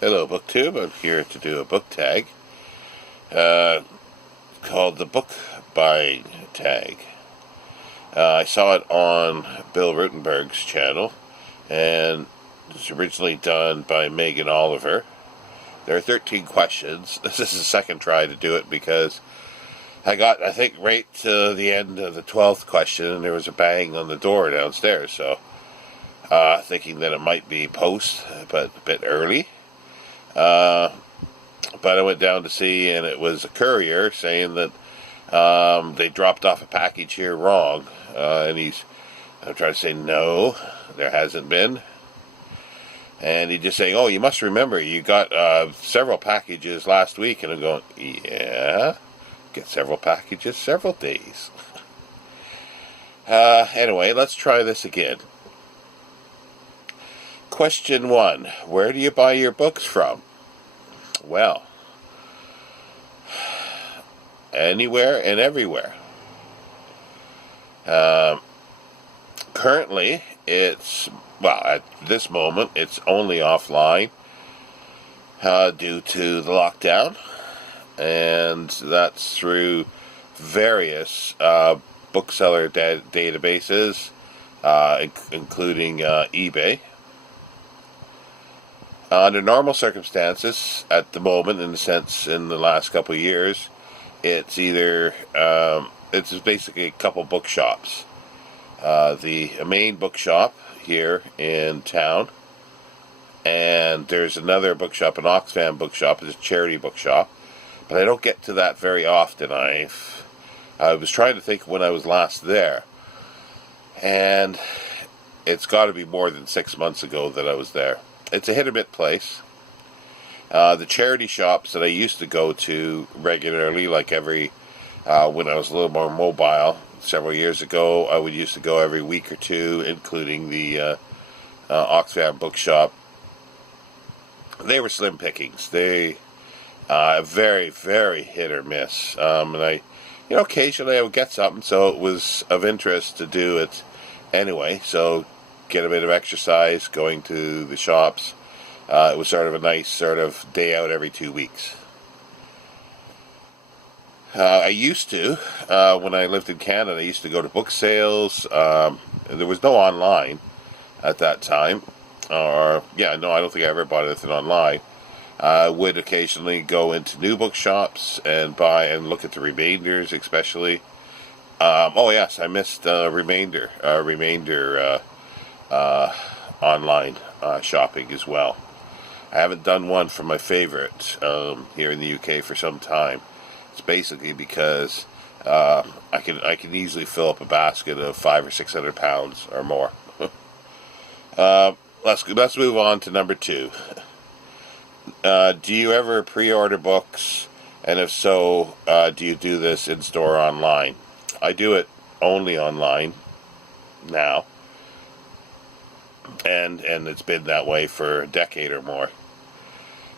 Hello, BookTube. I'm here to do a book tag uh, called the Book Buying Tag. I saw it on Bill Ruttenberg's channel, and it was originally done by Megan Oliver. There are 13 questions. This is the second try to do it because I got, I think, right to the end of the 12th question, and there was a bang on the door downstairs, so thinking that it might be post, but a bit early. But I went down to see, and it was a courier saying that they dropped off a package here wrong. I'm trying to say, no, there hasn't been. And he's just saying, oh, you must remember, you got several packages last week. And I'm going, yeah, get several packages several days. Anyway, let's try this again. Question 1, where do you buy your books from? Well, anywhere and everywhere. Currently, at this moment, it's only offline due to the lockdown, and that's through various bookseller databases, including eBay. Under normal circumstances, at the moment, in the last couple of years, it's either, it's basically a couple bookshops. The main bookshop here in town, and there's another bookshop, an Oxfam bookshop, it's a charity bookshop, but I don't get to that very often. I was trying to think when I was last there, and it's got to be more than 6 months ago that I was there. It's a hit-or-miss place. The charity shops that I used to go to regularly, like when I was a little more mobile, several years ago, I would used to go every week or two, including the Oxfam bookshop. They were slim pickings. They very, very hit or miss. And occasionally I would get something, so it was of interest to do it anyway. So get a bit of exercise going to the shops. It was sort of a nice sort of day out every 2 weeks. I used to, when I lived in Canada, I used to go to book sales. There was no online at that time. I don't think I ever bought anything online. I would occasionally go into new bookshops and buy and look at the remainders, especially. Oh yes, I missed Remainder online shopping as well. I haven't done one for my favorite here in the UK for some time. It's basically because I can easily fill up a basket of 500 or 600 pounds or more. Let's move on to number 2. Do you ever pre-order books, and if so, do you do this in store or online? I do it only online now, and it's been that way for a decade or more.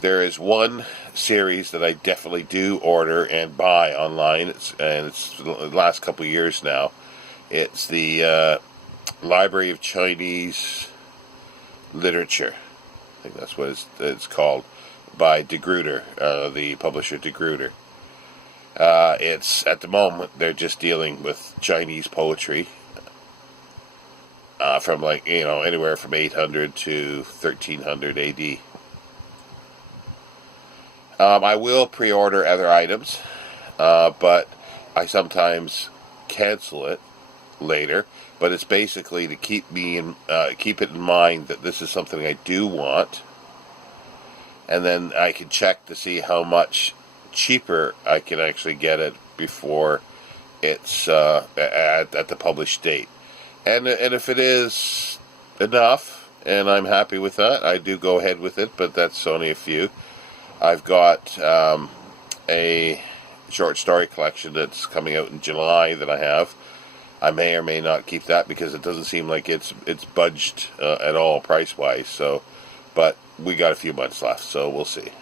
There is one series that I definitely do order and buy online, it's the last couple of years now. It's the Library of Chinese Literature. I think that's what it's called, by De Gruyter, the publisher De Gruyter. It's, at the moment, they're just dealing with Chinese poetry from anywhere from 800 to 1300 AD. I will pre-order other items, but I sometimes cancel it later. But it's basically to keep it in mind that this is something I do want, and then I can check to see how much cheaper I can actually get it before it's at the published date. And if it is enough, and I'm happy with that, I do go ahead with it. But that's only a few. I've got a short story collection that's coming out in July that I have. I may or may not keep that because it doesn't seem like it's budged at all price-wise. So, but we got a few months left, so we'll see.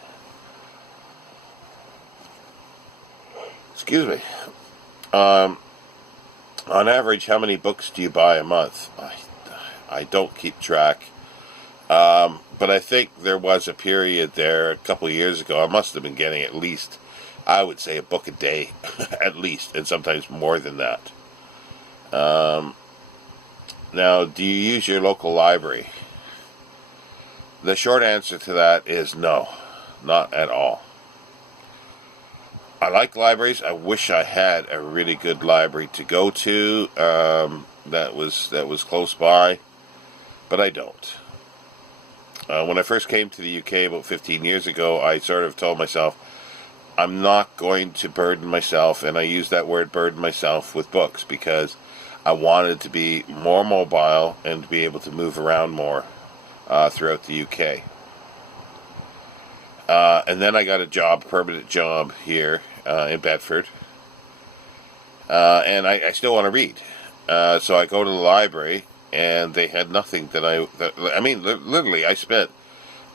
Excuse me. On average, how many books do you buy a month? I don't keep track. But I think there was a period there a couple of years ago. I must have been getting at least, I would say, a book a day, at least, and sometimes more than that. Now, do you use your local library? The short answer to that is no, not at all. I like libraries. I wish I had a really good library to go to that was close by, but I don't. When I first came to the UK about 15 years ago, I sort of told myself, I'm not going to burden myself, and I use that word burden myself, with books, because I wanted to be more mobile and to be able to move around more throughout the UK. And then I got a permanent job here in Bedford, and I still want to read. So I go to the library, and they had nothing literally, I spent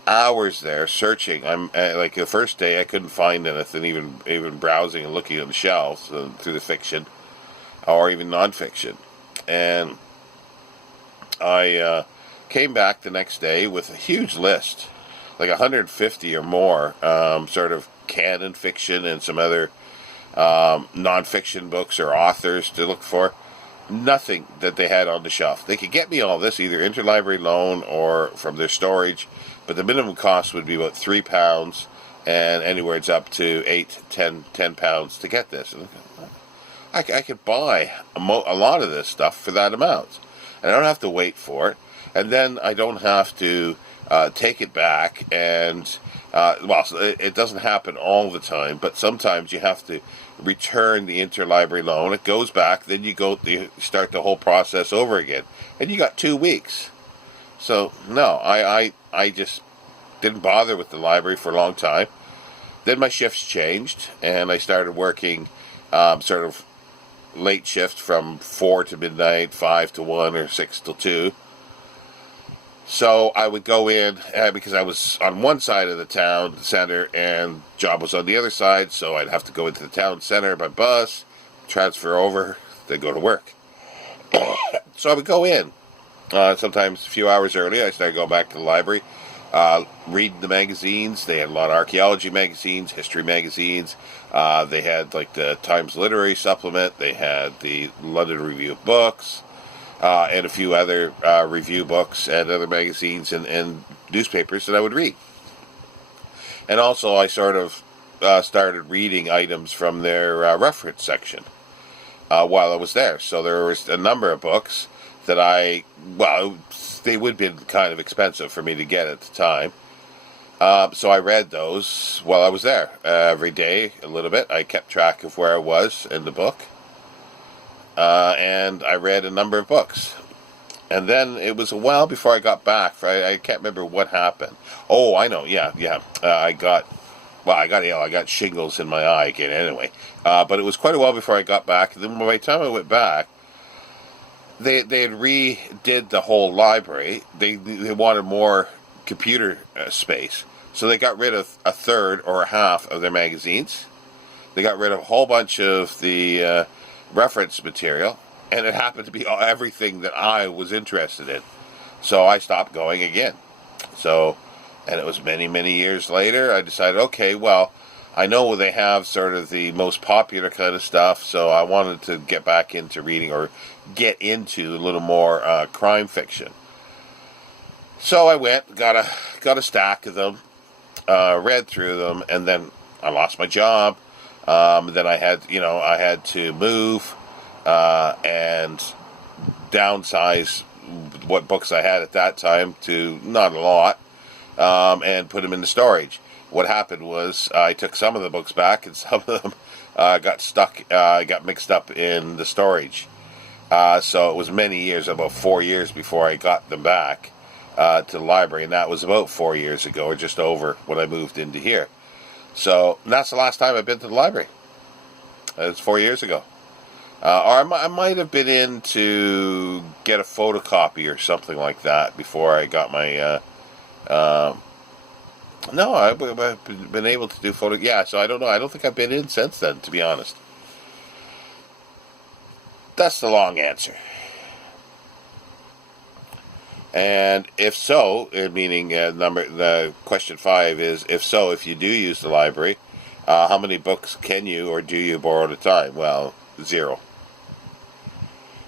hours there searching. Like the first day, I couldn't find anything, even browsing and looking on the shelves through the fiction or even nonfiction. And I came back the next day with a huge list, like 150 or more, sort of canon fiction and some other nonfiction books or authors to look for. Nothing that they had on the shelf. They could get me all this either interlibrary loan or from their storage, but the minimum cost would be about £3, and anywhere it's up to £10 to get this. And I could buy a lot of this stuff for that amount, and I don't have to wait for it, and then I don't have to take it back. And it doesn't happen all the time, but sometimes you have to return the interlibrary loan. It goes back, then you start the whole process over again, and you got 2 weeks. So no, I just didn't bother with the library for a long time. Then my shifts changed, and I started working sort of late shift from 4 to midnight, 5 to 1, or 6 till 2. So I would go in, because I was on one side of the town center and job was on the other side, so I'd have to go into the town center by bus, transfer over, then go to work. So I would go in, sometimes a few hours early. I started going back to the library, reading the magazines. They had a lot of archaeology magazines, history magazines. They had like the Times Literary Supplement. They had the London Review of Books. And a few other review books and other magazines and newspapers that I would read. And also I sort of started reading items from their reference section while I was there. So there was a number of books that they would have been kind of expensive for me to get at the time. So I read those while I was there. Every day, a little bit. I kept track of where I was in the book. And I read a number of books. And then it was a while before I got back. I can't remember what happened. Oh, I know. Yeah. I got ill. I got shingles in my eye again anyway. But it was quite a while before I got back. And then by the time I went back, they had redid the whole library. They wanted more computer space. So they got rid of a third or a half of their magazines. They got rid of a whole bunch of the reference material, and it happened to be everything that I was interested in. So I stopped going again. And it was many, many years later, I decided, okay, well, I know they have sort of the most popular kind of stuff, so I wanted to get back into reading, or get into a little more crime fiction. So I went, got a stack of them, read through them, and then I lost my job. Then I had to move and downsize what books I had at that time to not a lot, and put them into storage. What happened was I took some of the books back, and some of them got mixed up in the storage. So it was many years, about 4 years before I got them back to the library, and that was about 4 years ago, or just over, when I moved into here. So that's the last time I've been to the library. It's 4 years ago. Or I might have been in to get a photocopy or something like that before I got my... no, I've been able to do photo... Yeah, so I don't know. I don't think I've been in since then, to be honest. That's the long answer. And if so, meaning the question 5 is, if so, if you do use the library, how many books can you or do you borrow at a time? Well, 0.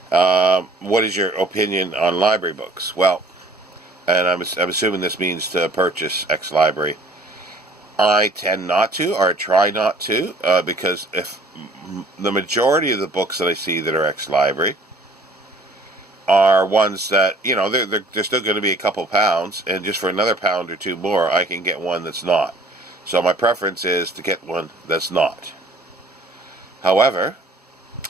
What is your opinion on library books? Well, and I'm assuming this means to purchase X library. I tend not to, or try not to, because if the majority of the books that I see that are X library are ones that, they're still going to be a couple pounds, and just for another pound or two more, I can get one that's not. So my preference is to get one that's not. However,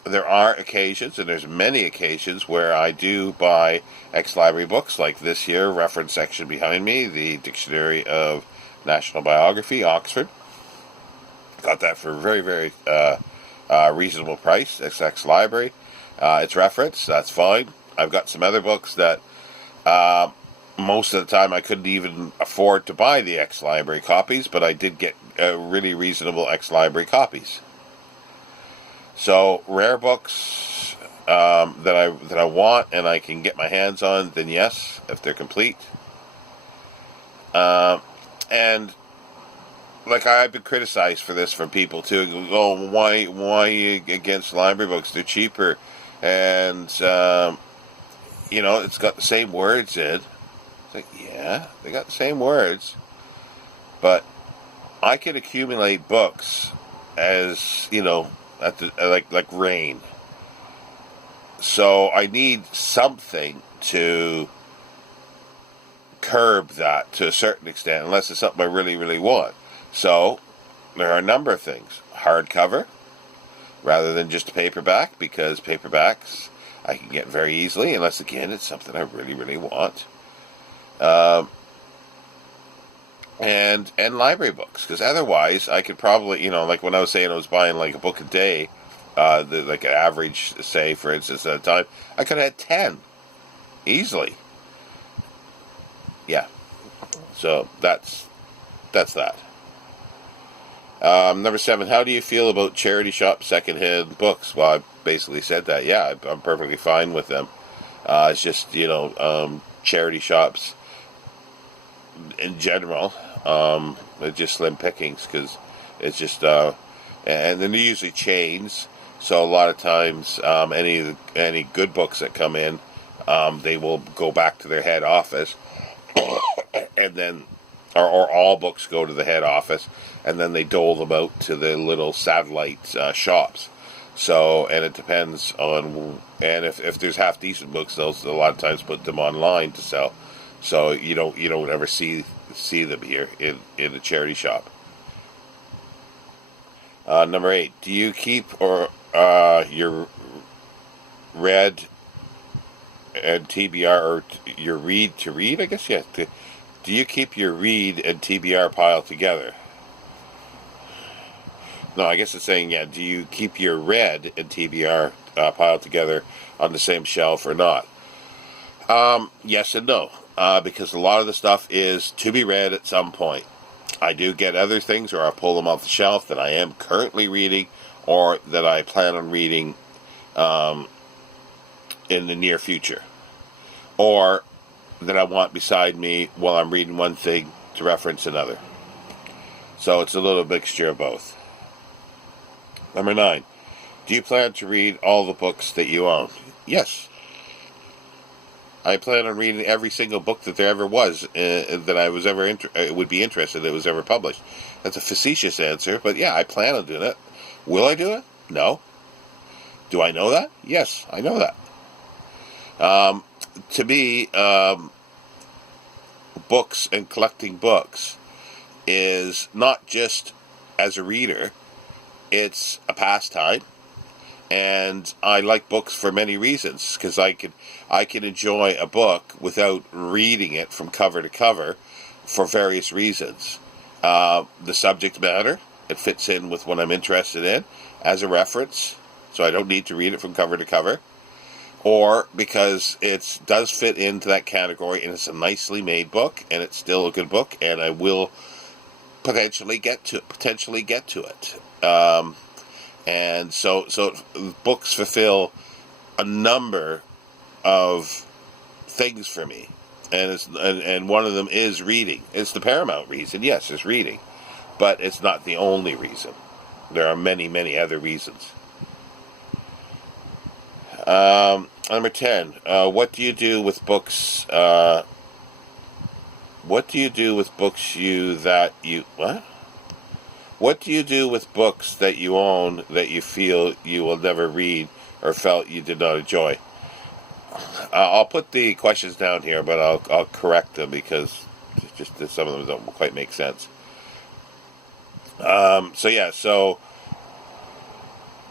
there are occasions, and there's many occasions, where I do buy ex-library books, like this here, reference section behind me, the Dictionary of National Biography, Oxford. Got that for a very, very reasonable price, ex-library. It's reference, that's fine. I've got some other books that most of the time I couldn't even afford to buy the ex-library copies, but I did get really reasonable ex-library copies. So rare books that I want and I can get my hands on, then yes, if they're complete. And like, I've been criticized for this from people too. Oh, why are you against library books? They're cheaper, and it's got the same words in. It's like, yeah, they got the same words, but I can accumulate books as at the like rain. So I need something to curb that to a certain extent, unless it's something I really, really want. So there are a number of things. Hardcover, rather than just a paperback, because paperbacks I can get very easily, unless, again, it's something I really, really want. And library books, because otherwise I could probably, like when I was saying I was buying like a book a day, like an average, say, for instance, at a time, I could have had 10 easily. Yeah. So that's that. Number 7, how do you feel about charity shop secondhand books? Well, I basically said that. Yeah, I'm perfectly fine with them. It's just, charity shops in general, it's just slim pickings, because it's just, and then they're usually chains, so a lot of times, any good books that come in, they will go back to their head office, and then, or all books go to the head office, and then they dole them out to the little satellite shops. So, and it depends on, and if there's half decent books, they'll a lot of times put them online to sell. So you don't ever see them here in the charity shop. Number 8, do you keep your read and TBR, or your read to read? I guess, yeah. Do you keep your read and TBR pile together? No, I guess it's saying, yeah, do you keep your read and TBR piled together on the same shelf or not? Yes and no, because a lot of the stuff is to be read at some point. I do get other things, or I pull them off the shelf that I am currently reading, or that I plan on reading in the near future, or that I want beside me while I'm reading one thing to reference another. So it's a little mixture of both. Number 9, do you plan to read all the books that you own? Yes. I plan on reading every single book that there ever was, that I was ever would be interested that was ever published. That's a facetious answer, but yeah, I plan on doing it. Will I do it? No. Do I know that? Yes, I know that. To me, books and collecting books is not just as a reader, it's a pastime. And I like books for many reasons, because I can enjoy a book without reading it from cover to cover for various reasons. The subject matter, it fits in with what I'm interested in as a reference, so I don't need to read it from cover to cover. Or because it does fit into that category, and it's a nicely made book, and it's still a good book, and I will potentially get to it. And so books fulfill a number of things for me. and one of them is reading. It's the paramount reason. Yes, it's reading, but it's not the only reason. There are many, many other reasons. Number 10. What do you do with books? What do you do with books what? What do you do with books that you own that you feel you will never read or felt you did not enjoy? I'll put the questions down here, but I'll correct them because just some of them don't quite make sense. So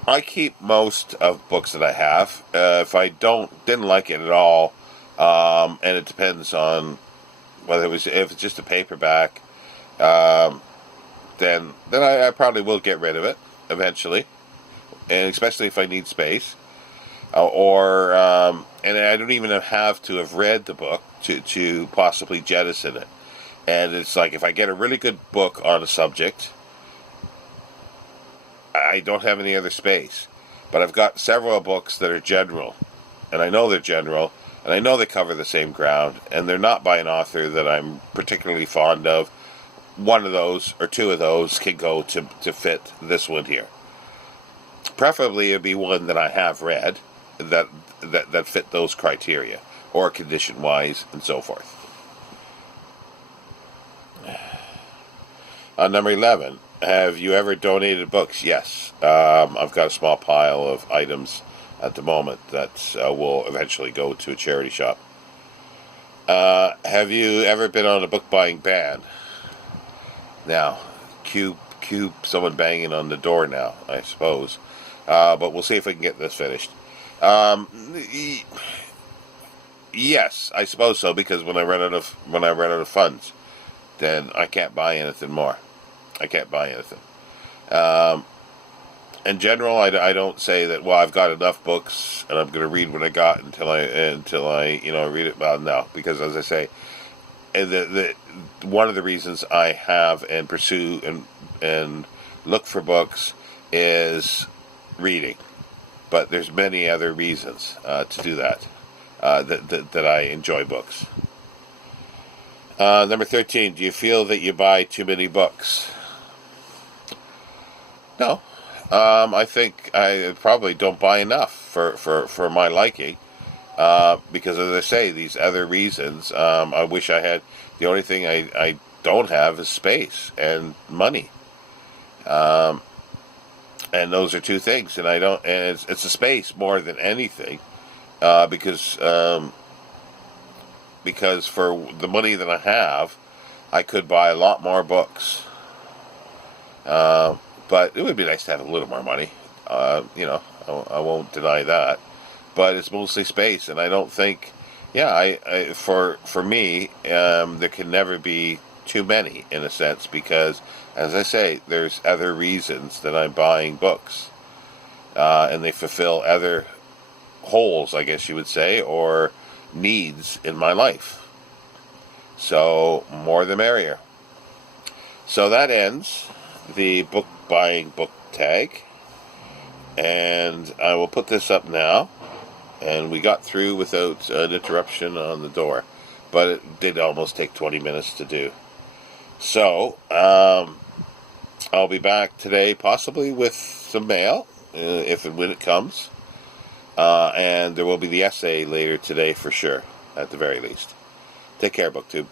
I keep most of books that I have. If I didn't like it at all, and it depends on whether if it's just a paperback, then I probably will get rid of it eventually, and especially if I need space, and I don't even have to have read the book to possibly jettison it. And it's like if I get a really good book on a subject, I don't have any other space. But I've got several books that are general, and I know they're general, and I know they cover the same ground, and they're not by an author that I'm particularly fond of. One of those or two of those can go to fit this one here. Preferably it'd be one that I have read that fit those criteria, or condition-wise, and so forth. Number 11. Have you ever donated books? Yes. I've got a small pile of items at the moment that will eventually go to a charity shop. Have you ever been on a book buying ban? Now, cue someone banging on the door now, I suppose. But we'll see if we can get this finished. Yes, I suppose so, because when I run out of funds, then I can't buy anything more. I can't buy anything. In general, I don't say that, well, I've got enough books and I'm going to read what I got until I read it. Well, no, because as I say, the one of the reasons I have and pursue and look for books is reading. But there's many other reasons to do that, that I enjoy books. Number 13, do you feel that you buy too many books? No. I think I probably don't buy enough for my liking, because as I say, these other reasons, I wish I had. The only thing I don't have is space and money, and those are two things, and I don't. And it's a space more than anything, because for the money that I have, I could buy a lot more books. But it would be nice to have a little more money. I won't deny that. But it's mostly space, and I don't think, for me, there can never be too many, in a sense, because, as I say, there's other reasons that I'm buying books. And they fulfill other holes, I guess you would say, or needs in my life. So, more the merrier. So that ends the book buying book tag, and I will put this up now. And we got through without an interruption on the door, but it did almost take 20 minutes to do. So I'll be back today, possibly with some mail, if and when it comes, and there will be the essay later today for sure, at the very least. Take care, BookTube.